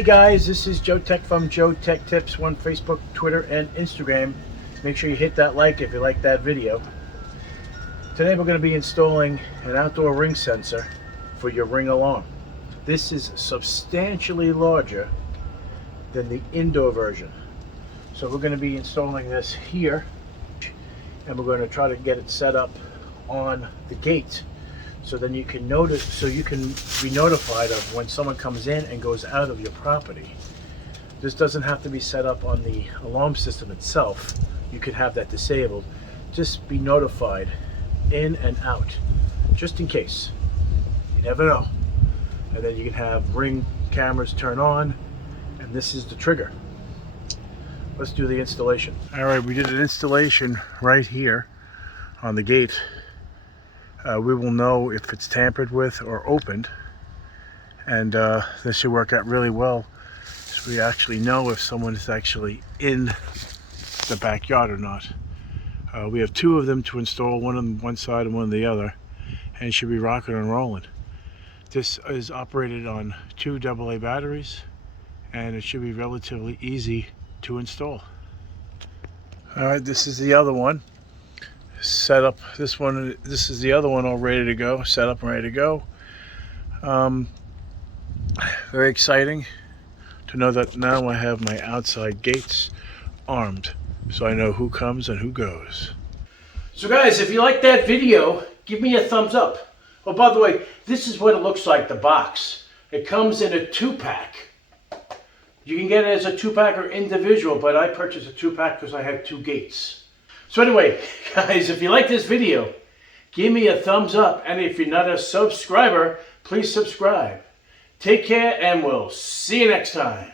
Hey guys, this is Joe Tech from JoeteckTips on Facebook, Twitter, and Instagram. Make sure you hit that like if you like that video. Today we're going to be installing an outdoor ring sensor for your ring alarm. This is substantially larger than the indoor version. So we're going to be installing this here, and we're going to try to get it set up on the gate. So then you can notice, so you can be notified of when someone comes in and goes out of your property. This doesn't have to be set up on the alarm system itself. You could have that disabled. Just be notified in and out, just in case. You never know. And then you can have ring cameras turn on, and this is the trigger. Let's do the installation. All right, we did an installation right here on the gate. We will know if it's tampered with or opened, and this should work out really well, so we actually know if someone is actually in the backyard or not. We have two of them to install, one on one side and one on the other, and it should be rocking and rolling. This is operated on 2 AA batteries, and it should be relatively easy to install. All right, this is the other one. Set up. This is the other one all ready to go, set up and ready to go. Very exciting to know that now I have my outside gates armed, so I know who comes and who goes. So guys, if you like that video, give me a thumbs up. Oh, by the way, this is what it looks like, the box. It comes in a 2-pack. You can get it as a 2-pack or individual, but I purchased a 2-pack because I had 2 gates. So anyway, guys, if you like this video, give me a thumbs up. And if you're not a subscriber, please subscribe. Take care, and we'll see you next time.